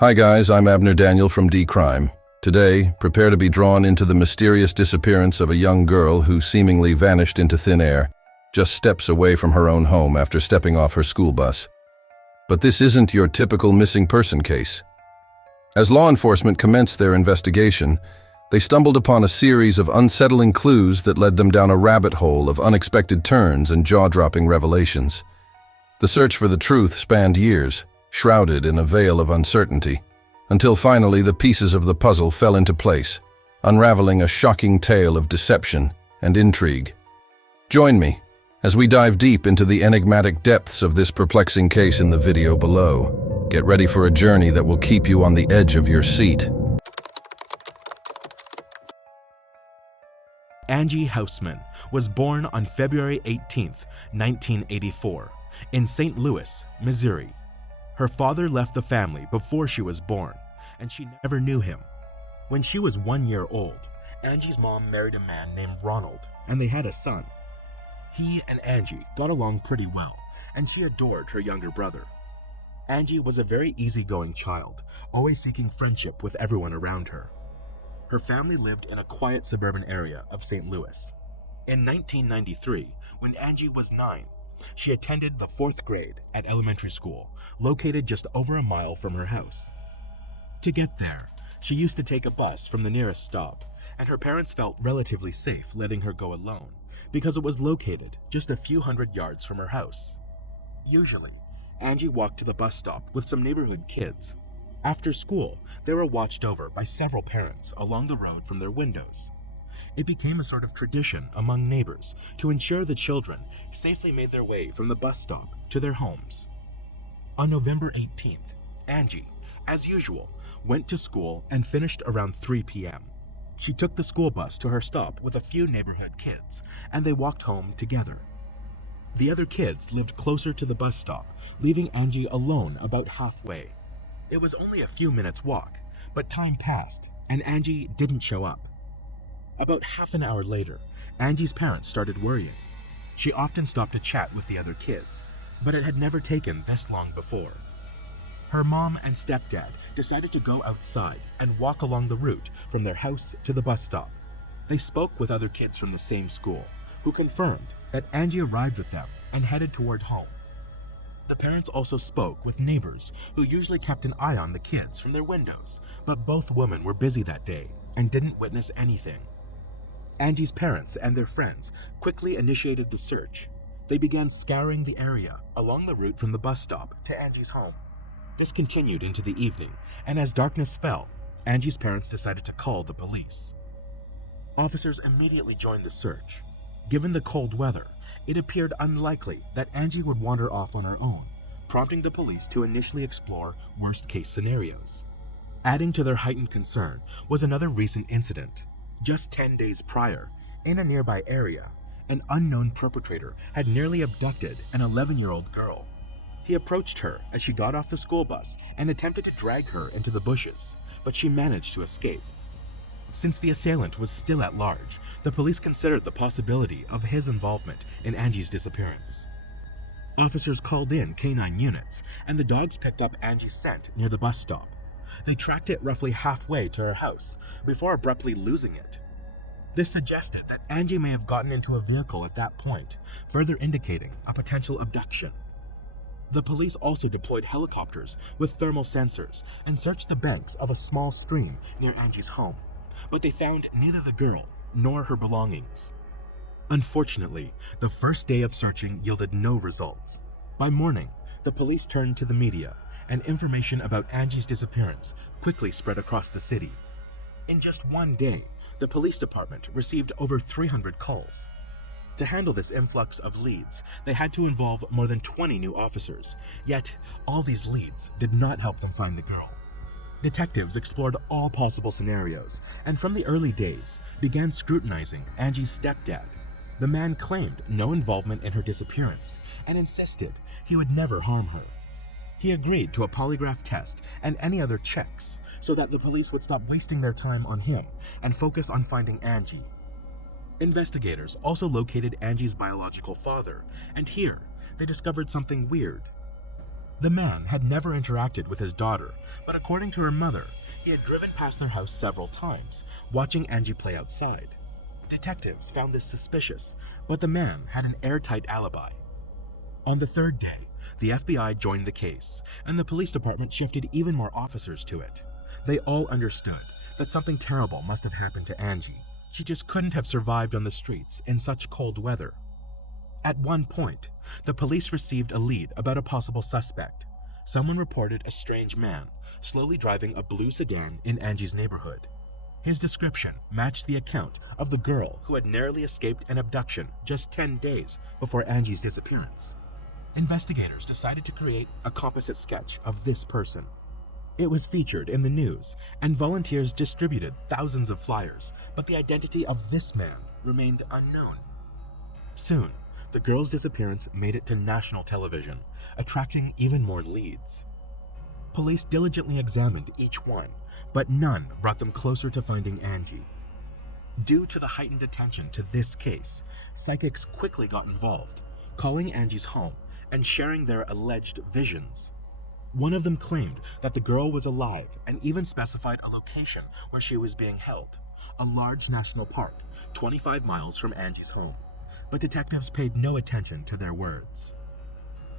Hi guys, I'm Abner Daniel from dcrime. Today, prepare to be drawn into the mysterious disappearance of a young girl who seemingly vanished into thin air, just steps away from her own home after stepping off her school bus. But this isn't your typical missing person case. As law enforcement commenced their investigation, they stumbled upon a series of unsettling clues that led them down a rabbit hole of unexpected turns and jaw-dropping revelations. The search for the truth spanned years, shrouded in a veil of uncertainty, until finally the pieces of the puzzle fell into place, unraveling a shocking tale of deception and intrigue. Join me as we dive deep into the enigmatic depths of this perplexing case in the video below. Get ready for a journey that will keep you on the edge of your seat. Angie Houseman was born on February 18, 1984, in St. Louis, Missouri. Her father left the family before she was born, and she never knew him. When she was 1 year old, Angie's mom married a man named Ronald, and they had a son. He and Angie got along pretty well, and she adored her younger brother. Angie was a very easygoing child, always seeking friendship with everyone around her. Her family lived in a quiet suburban area of St. Louis. In 1993, when Angie was 9, she attended the 4th grade at elementary school, located just over a mile from her house. To get there, she used to take a bus from the nearest stop, and her parents felt relatively safe letting her go alone because it was located just a few hundred yards from her house. Usually, Angie walked to the bus stop with some neighborhood kids. After school, they were watched over by several parents along the road from their windows. It became a sort of tradition among neighbors to ensure the children safely made their way from the bus stop to their homes. On November 18th, Angie, as usual, went to school and finished around 3 p.m. She took the school bus to her stop with a few neighborhood kids, and they walked home together. The other kids lived closer to the bus stop, leaving Angie alone about halfway. It was only a few minutes' walk, but time passed, and Angie didn't show up. About half an hour later, Angie's parents started worrying. She often stopped to chat with the other kids, but it had never taken this long before. Her mom and stepdad decided to go outside and walk along the route from their house to the bus stop. They spoke with other kids from the same school, who confirmed that Angie arrived with them and headed toward home. The parents also spoke with neighbors who usually kept an eye on the kids from their windows, but both women were busy that day and didn't witness anything. Angie's parents and their friends quickly initiated the search. They began scouring the area along the route from the bus stop to Angie's home. This continued into the evening, and as darkness fell, Angie's parents decided to call the police. Officers immediately joined the search. Given the cold weather, it appeared unlikely that Angie would wander off on her own, prompting the police to initially explore worst-case scenarios. Adding to their heightened concern was another recent incident. Just 10 days prior, in a nearby area, an unknown perpetrator had nearly abducted an 11-year-old girl. He approached her as she got off the school bus and attempted to drag her into the bushes, but she managed to escape. Since the assailant was still at large, the police considered the possibility of his involvement in Angie's disappearance. Officers called in canine units, and the dogs picked up Angie's scent near the bus stop. They tracked it roughly halfway to her house before abruptly losing it. This suggested that Angie may have gotten into a vehicle at that point, further indicating a potential abduction. The police also deployed helicopters with thermal sensors and searched the banks of a small stream near Angie's home, but they found neither the girl nor her belongings. Unfortunately, the first day of searching yielded no results. By morning, the police turned to the media, and information about Angie's disappearance quickly spread across the city. In just one day, the police department received over 300 calls. To handle this influx of leads, they had to involve more than 20 new officers, yet all these leads did not help them find the girl. Detectives explored all possible scenarios, and from the early days began scrutinizing Angie's stepdad. The man claimed no involvement in her disappearance and insisted he would never harm her. He agreed to a polygraph test and any other checks so that the police would stop wasting their time on him and focus on finding Angie. Investigators also located Angie's biological father, and here they discovered something weird. The man had never interacted with his daughter, but according to her mother, he had driven past their house several times, watching Angie play outside. Detectives found this suspicious, but the man had an airtight alibi. On the third day, the FBI joined the case, and the police department shifted even more officers to it. They all understood that something terrible must have happened to Angie. She just couldn't have survived on the streets in such cold weather. At one point, the police received a lead about a possible suspect. Someone reported a strange man slowly driving a blue sedan in Angie's neighborhood. His description matched the account of the girl who had narrowly escaped an abduction just 10 days before Angie's disappearance. Investigators decided to create a composite sketch of this person. It was featured in the news, and volunteers distributed thousands of flyers, but the identity of this man remained unknown. Soon, the girl's disappearance made it to national television, attracting even more leads. Police diligently examined each one, but none brought them closer to finding Angie. Due to the heightened attention to this case, psychics quickly got involved, calling Angie's home and sharing their alleged visions. One of them claimed that the girl was alive and even specified a location where she was being held, a large national park 25 miles from Angie's home. But detectives paid no attention to their words.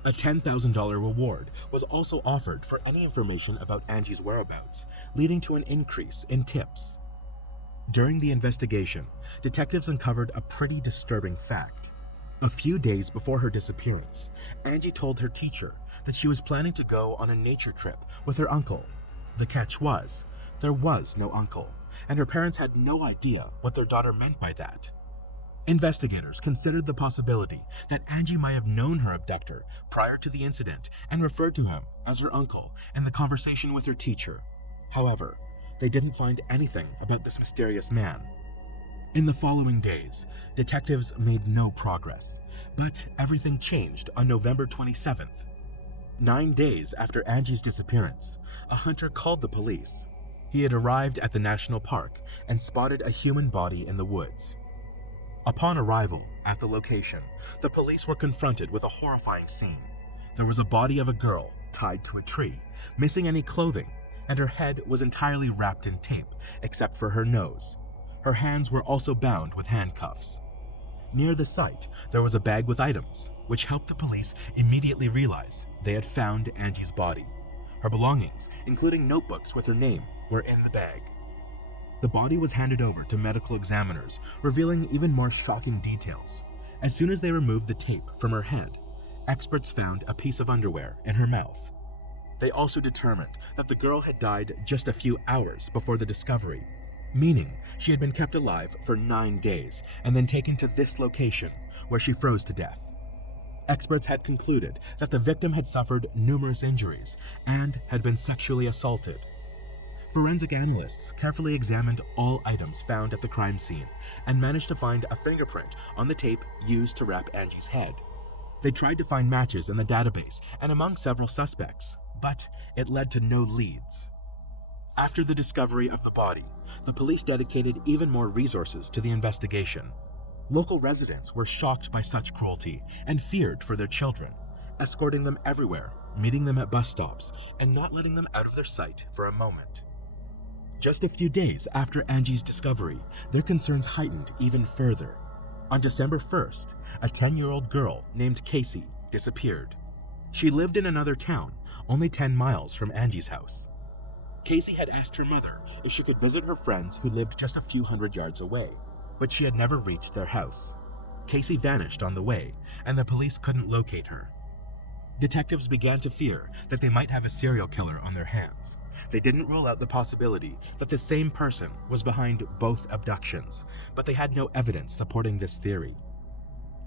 A $10,000 reward was also offered for any information about Angie's whereabouts, leading to an increase in tips. During the investigation, detectives uncovered a pretty disturbing fact. A few days before her disappearance, Angie told her teacher that she was planning to go on a nature trip with her uncle. The catch was, there was no uncle, and her parents had no idea what their daughter meant by that. Investigators considered the possibility that Angie might have known her abductor prior to the incident and referred to him as her uncle in the conversation with her teacher. However, they didn't find anything about this mysterious man. In the following days, detectives made no progress, but everything changed on November 27th. 9 days after Angie's disappearance, a hunter called the police. He had arrived at the national park and spotted a human body in the woods. Upon arrival at the location, the police were confronted with a horrifying scene. There was a body of a girl tied to a tree, missing any clothing, and her head was entirely wrapped in tape, except for her nose. Her hands were also bound with handcuffs. Near the site, there was a bag with items, which helped the police immediately realize they had found Angie's body. Her belongings, including notebooks with her name, were in the bag. The body was handed over to medical examiners, revealing even more shocking details. As soon as they removed the tape from her head, experts found a piece of underwear in her mouth. They also determined that the girl had died just a few hours before the discovery, meaning she had been kept alive for 9 days and then taken to this location where she froze to death. Experts had concluded that the victim had suffered numerous injuries and had been sexually assaulted. Forensic analysts carefully examined all items found at the crime scene and managed to find a fingerprint on the tape used to wrap Angie's head. They tried to find matches in the database and among several suspects, but it led to no leads. After the discovery of the body, the police dedicated even more resources to the investigation. Local residents were shocked by such cruelty and feared for their children, escorting them everywhere, meeting them at bus stops, and not letting them out of their sight for a moment. Just a few days after Angie's discovery, their concerns heightened even further. On December 1st, a 10-year-old girl named Casey disappeared. She lived in another town, only 10 miles from Angie's house. Casey had asked her mother if she could visit her friends who lived just a few hundred yards away, but she had never reached their house. Casey vanished on the way, and the police couldn't locate her. Detectives began to fear that they might have a serial killer on their hands. They didn't rule out the possibility that the same person was behind both abductions, but they had no evidence supporting this theory.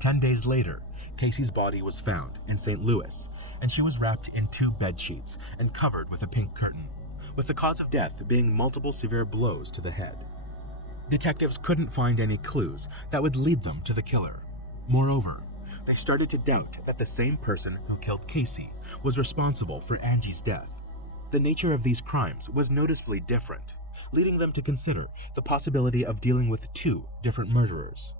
10 days later, Casey's body was found in St. Louis, and she was wrapped in 2 bed sheets and covered with a pink curtain, with the cause of death being multiple severe blows to the head. Detectives couldn't find any clues that would lead them to the killer. Moreover, they started to doubt that the same person who killed Casey was responsible for Angie's death. The nature of these crimes was noticeably different, leading them to consider the possibility of dealing with 2 different murderers.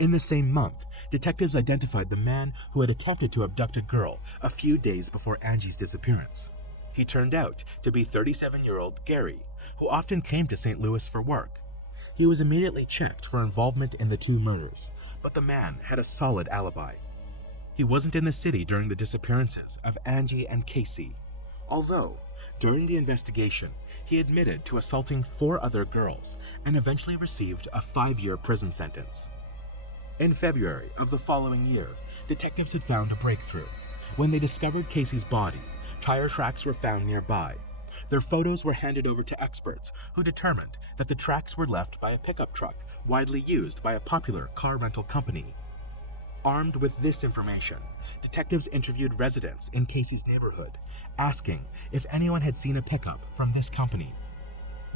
In the same month, detectives identified the man who had attempted to abduct a girl a few days before Angie's disappearance. He turned out to be 37-year-old Gary, who often came to St. Louis for work. He was immediately checked for involvement in the two murders, but the man had a solid alibi. He wasn't in the city during the disappearances of Angie and Casey, although during the investigation, he admitted to assaulting 4 other girls and eventually received a 5-year prison sentence. In February of the following year, detectives had found a breakthrough. When they discovered Casey's body, tire tracks were found nearby. Their photos were handed over to experts who determined that the tracks were left by a pickup truck widely used by a popular car rental company. Armed with this information, detectives interviewed residents in Casey's neighborhood, asking if anyone had seen a pickup from this company.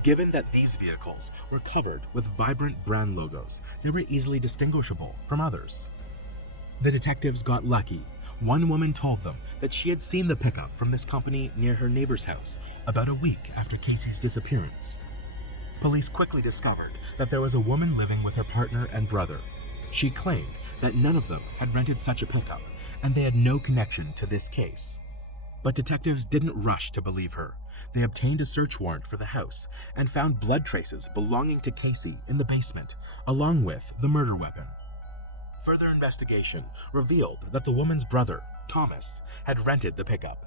Given that these vehicles were covered with vibrant brand logos, they were easily distinguishable from others. The detectives got lucky. One woman told them that she had seen the pickup from this company near her neighbor's house about a week after Casey's disappearance. Police quickly discovered that there was a woman living with her partner and brother. She claimed that none of them had rented such a pickup, and they had no connection to this case. But detectives didn't rush to believe her. They obtained a search warrant for the house and found blood traces belonging to Casey in the basement, along with the murder weapon. Further investigation revealed that the woman's brother, Thomas, had rented the pickup.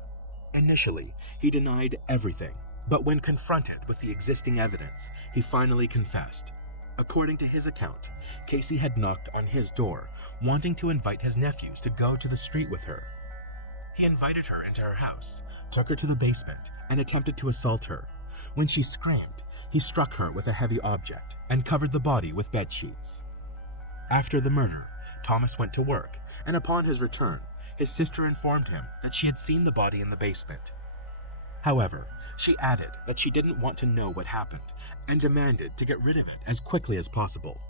Initially, he denied everything, but when confronted with the existing evidence, he finally confessed. According to his account, Casey had knocked on his door, wanting to invite his nephews to go to the street with her. He invited her into her house, took her to the basement, and attempted to assault her. When she screamed, he struck her with a heavy object and covered the body with bed sheets. After the murder, Thomas went to work, and upon his return, his sister informed him that she had seen the body in the basement. However, she added that she didn't want to know what happened and demanded to get rid of it as quickly as possible.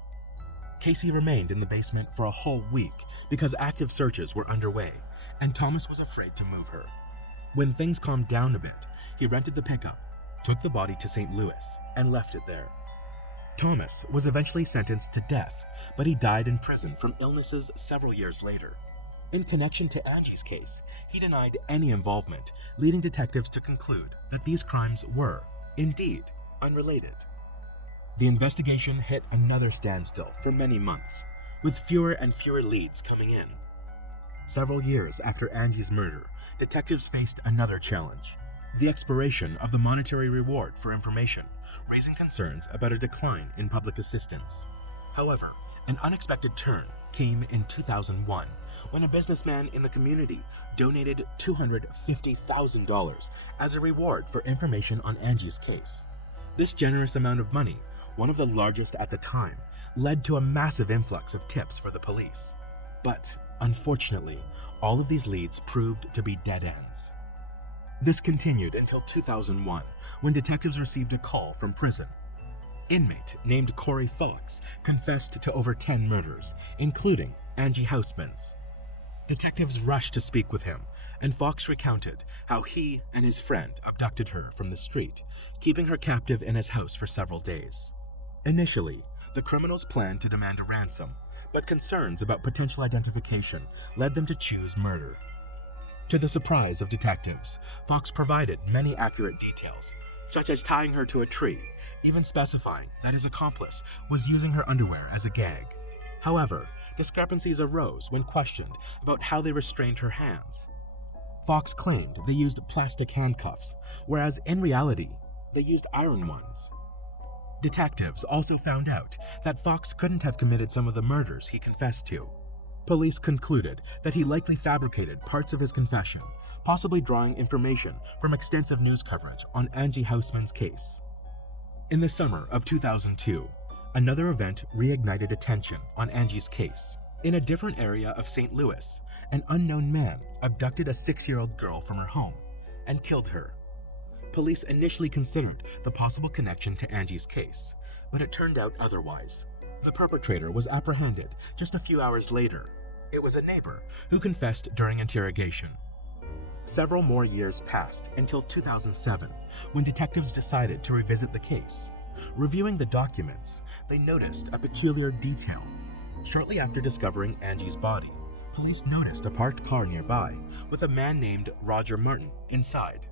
Casey remained in the basement for a whole week because active searches were underway, and Thomas was afraid to move her. When things calmed down a bit, he rented the pickup, took the body to St. Louis, and left it there. Thomas was eventually sentenced to death, but he died in prison from illnesses several years later. In connection to Angie's case, he denied any involvement, leading detectives to conclude that these crimes were, indeed, unrelated. The investigation hit another standstill for many months, with fewer and fewer leads coming in. Several years after Angie's murder, detectives faced another challenge: the expiration of the monetary reward for information, raising concerns about a decline in public assistance. However, an unexpected turn came in 2001 when a businessman in the community donated $250,000 as a reward for information on Angie's case. This generous amount of money, one of the largest at the time, led to a massive influx of tips for the police. But unfortunately, all of these leads proved to be dead ends. This continued until 2001, when detectives received a call from prison. Inmate named Corey Fox confessed to over 10 murders, including Angie Houseman's. Detectives rushed to speak with him, and Fox recounted how he and his friend abducted her from the street, keeping her captive in his house for several days. Initially, the criminals planned to demand a ransom, but concerns about potential identification led them to choose murder. To the surprise of detectives, Fox provided many accurate details, such as tying her to a tree, even specifying that his accomplice was using her underwear as a gag. However, discrepancies arose when questioned about how they restrained her hands. Fox claimed they used plastic handcuffs, whereas in reality, they used iron ones. Detectives also found out that Fox couldn't have committed some of the murders he confessed to. Police concluded that he likely fabricated parts of his confession, possibly drawing information from extensive news coverage on Angie Houseman's case. In the summer of 2002, another event reignited attention on Angie's case. In a different area of St. Louis, an unknown man abducted a 6-year-old girl from her home and killed her. Police initially considered the possible connection to Angie's case, but it turned out otherwise. The perpetrator was apprehended just a few hours later. It was a neighbor who confessed during interrogation. Several more years passed until 2007, when detectives decided to revisit the case. Reviewing the documents, they noticed a peculiar detail. Shortly after discovering Angie's body, police noticed a parked car nearby with a man named Roger Martin inside.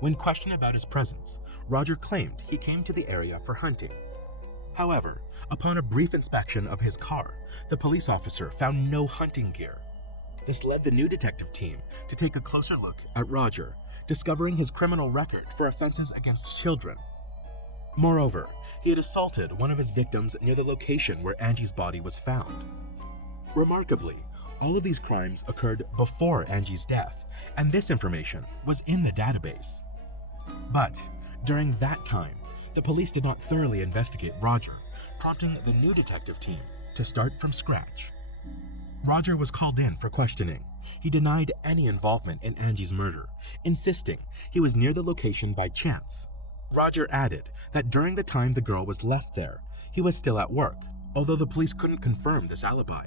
When questioned about his presence, Roger claimed he came to the area for hunting. However, upon a brief inspection of his car, the police officer found no hunting gear. This led the new detective team to take a closer look at Roger, discovering his criminal record for offenses against children. Moreover, he had assaulted one of his victims near the location where Angie's body was found. Remarkably, all of these crimes occurred before Angie's death, and this information was in the database. But during that time, the police did not thoroughly investigate Roger, prompting the new detective team to start from scratch. Roger was called in for questioning. He denied any involvement in Angie's murder, insisting he was near the location by chance. Roger added that during the time the girl was left there, he was still at work, although the police couldn't confirm this alibi.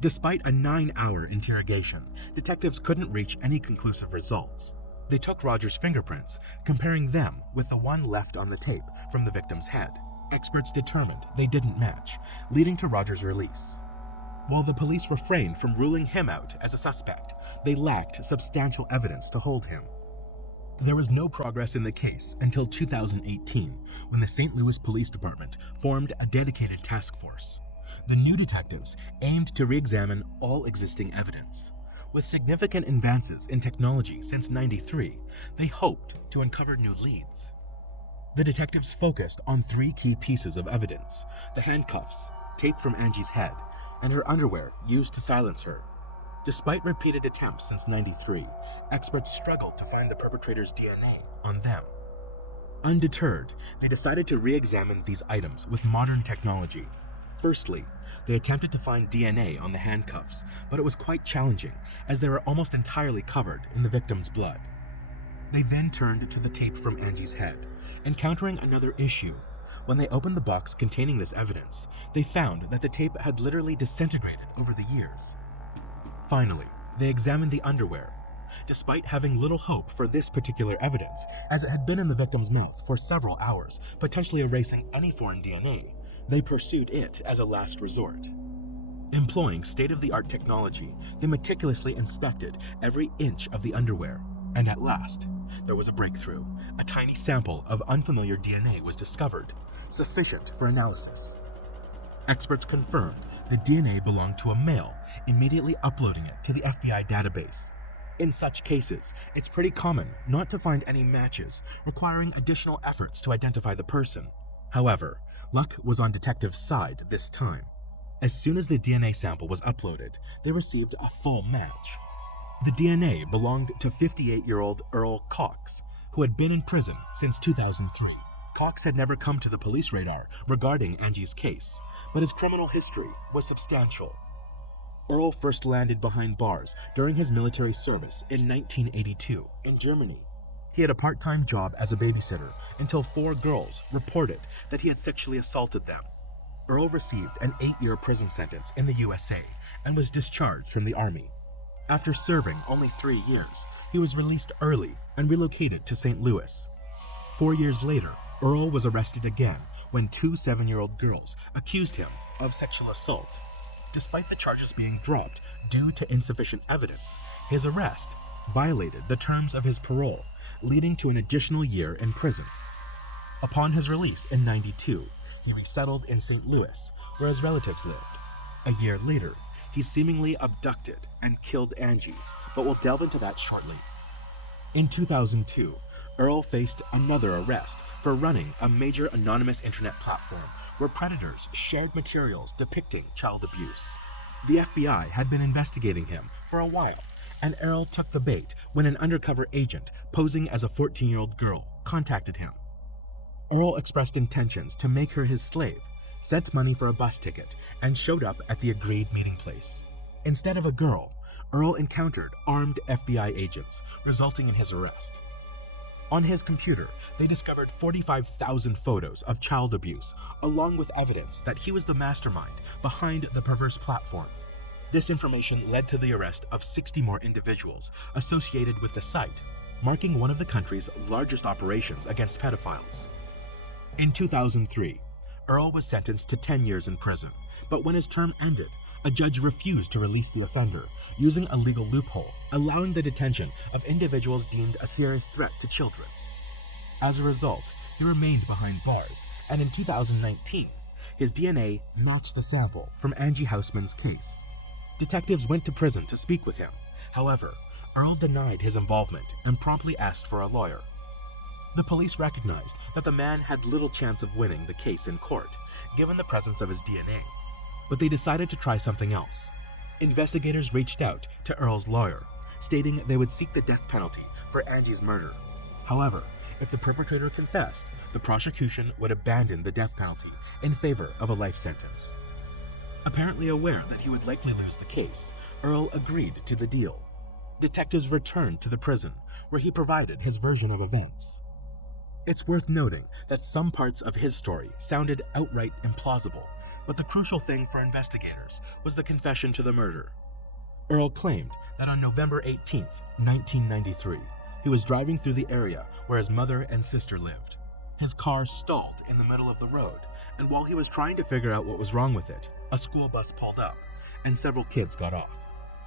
Despite a 9-hour interrogation, detectives couldn't reach any conclusive results. They took Roger's fingerprints, comparing them with the one left on the tape from the victim's head. Experts determined they didn't match, leading to Roger's release. While the police refrained from ruling him out as a suspect, they lacked substantial evidence to hold him. There was no progress in the case until 2018, when the St. Louis Police Department formed a dedicated task force. The new detectives aimed to re-examine all existing evidence. With significant advances in technology since '93, they hoped to uncover new leads. The detectives focused on 3 key pieces of evidence: the handcuffs, tape from Angie's head, and her underwear used to silence her. Despite repeated attempts since '93, experts struggled to find the perpetrator's DNA on them. Undeterred, they decided to re-examine these items with modern technology. Firstly, they attempted to find DNA on the handcuffs, but it was quite challenging as they were almost entirely covered in the victim's blood. They then turned to the tape from Angie's head, encountering another issue. When they opened the box containing this evidence, they found that the tape had literally disintegrated over the years. Finally, they examined the underwear. Despite having little hope for this particular evidence, as it had been in the victim's mouth for several hours, potentially erasing any foreign DNA, they pursued it as a last resort. Employing state-of-the-art technology, they meticulously inspected every inch of the underwear, and at last, there was a breakthrough. A tiny sample of unfamiliar DNA was discovered, sufficient for analysis. Experts confirmed the DNA belonged to a male, immediately uploading it to the FBI database. In such cases, it's pretty common not to find any matches, requiring additional efforts to identify the person. However, luck was on detectives' side this time. As soon as the DNA sample was uploaded, they received a full match. The DNA belonged to 58-year-old Earl Cox, who had been in prison since 2003. Cox had never come to the police radar regarding Angie's case, but his criminal history was substantial. Earl first landed behind bars during his military service in 1982 in Germany. He had a part-time job as a babysitter until 4 girls reported that he had sexually assaulted them. Earl received an 8-year prison sentence in the USA and was discharged from the army. After serving only 3 years, he was released early and relocated to St. Louis. 4 years later, Earl was arrested again when 2 7-year-old girls accused him of sexual assault. Despite the charges being dropped due to insufficient evidence, his arrest violated the terms of his parole, leading to an additional year in prison. Upon his release in '92, he resettled in St. Louis, where his relatives lived. A year later, he seemingly abducted and killed Angie, but we'll delve into that shortly. In 2002, Earl faced another arrest for running a major anonymous internet platform where predators shared materials depicting child abuse. The FBI had been investigating him for a while, and Earl took the bait when an undercover agent posing as a 14-year-old girl contacted him. Earl expressed intentions to make her his slave, sent money for a bus ticket, and showed up at the agreed meeting place. Instead of a girl, Earl encountered armed FBI agents, resulting in his arrest. On his computer, they discovered 45,000 photos of child abuse, along with evidence that he was the mastermind behind the perverse platform. This information led to the arrest of 60 more individuals associated with the site, marking one of the country's largest operations against pedophiles. In 2003, Earl was sentenced to 10 years in prison, but when his term ended, a judge refused to release the offender, using a legal loophole, allowing the detention of individuals deemed a serious threat to children. As a result, he remained behind bars, and in 2019, his DNA matched the sample from Angie Hausman's case. Detectives went to prison to speak with him. However, Earl denied his involvement and promptly asked for a lawyer. The police recognized that the man had little chance of winning the case in court, given the presence of his DNA, but they decided to try something else. Investigators reached out to Earl's lawyer, stating they would seek the death penalty for Angie's murder. However, if the perpetrator confessed, the prosecution would abandon the death penalty in favor of a life sentence. Apparently aware that he would likely lose the case, Earl agreed to the deal. Detectives returned to the prison, where he provided his version of events. It's worth noting that some parts of his story sounded outright implausible, but the crucial thing for investigators was the confession to the murder. Earl claimed that on November 18, 1993, he was driving through the area where his mother and sister lived. His car stalled in the middle of the road, and while he was trying to figure out what was wrong with it, a school bus pulled up, and several kids got off.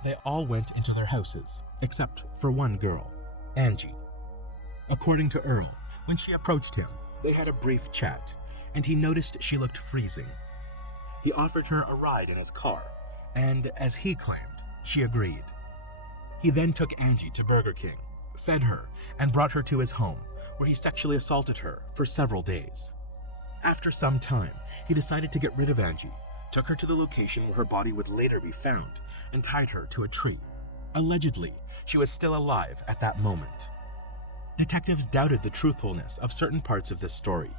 They all went into their houses, except for one girl, Angie. According to Earl, when she approached him, they had a brief chat, and he noticed she looked freezing. He offered her a ride in his car, and as he claimed, she agreed. He then took Angie to Burger King, fed her, and brought her to his home, where he sexually assaulted her for several days. After some time, he decided to get rid of Angie, took her to the location where her body would later be found, and tied her to a tree. Allegedly, she was still alive at that moment. Detectives doubted the truthfulness of certain parts of this story.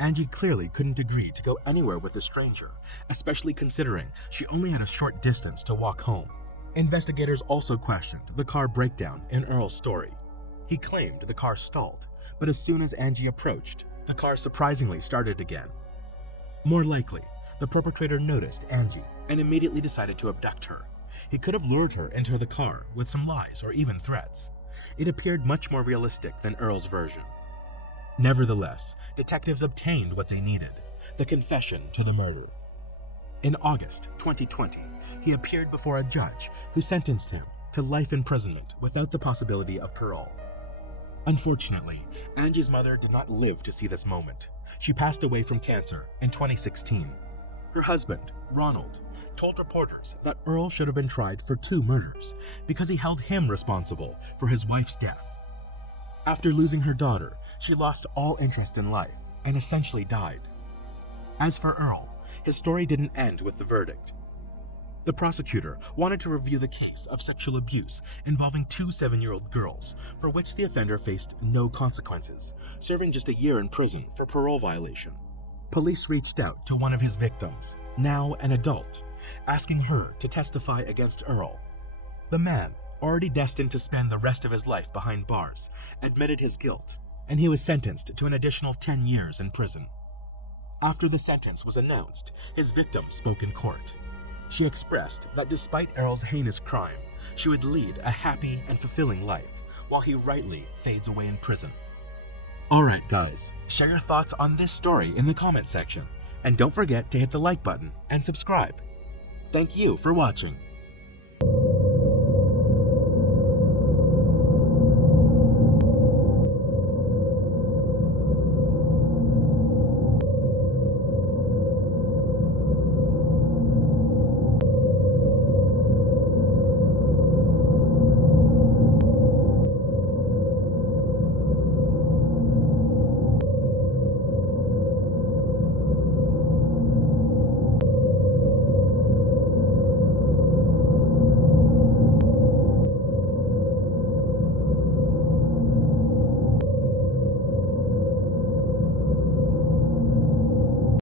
Angie clearly couldn't agree to go anywhere with a stranger, especially considering she only had a short distance to walk home. Investigators also questioned the car breakdown in Earl's story. He claimed the car stalled, but as soon as Angie approached, the car surprisingly started again. More likely, the perpetrator noticed Angie and immediately decided to abduct her. He could have lured her into the car with some lies or even threats. It appeared much more realistic than Earl's version. Nevertheless, detectives obtained what they needed, the confession to the murder. In August 2020, he appeared before a judge who sentenced him to life imprisonment without the possibility of parole. Unfortunately, Angie's mother did not live to see this moment. She passed away from cancer in 2016. Her husband, Ronald, told reporters that Earl should have been tried for 2 murders because he held him responsible for his wife's death. After losing her daughter, she lost all interest in life and essentially died. As for Earl, his story didn't end with the verdict. The prosecutor wanted to review the case of sexual abuse involving 2 7-year-old girls, for which the offender faced no consequences, serving just a year in prison for parole violation. Police reached out to one of his victims, now an adult, asking her to testify against Earl. The man, already destined to spend the rest of his life behind bars, admitted his guilt, and he was sentenced to an additional 10 years in prison. After the sentence was announced, his victim spoke in court. She expressed that despite Earl's heinous crime, she would lead a happy and fulfilling life while he rightly fades away in prison. Alright guys, share your thoughts on this story in the comment section, and don't forget to hit the like button and subscribe. Thank you for watching.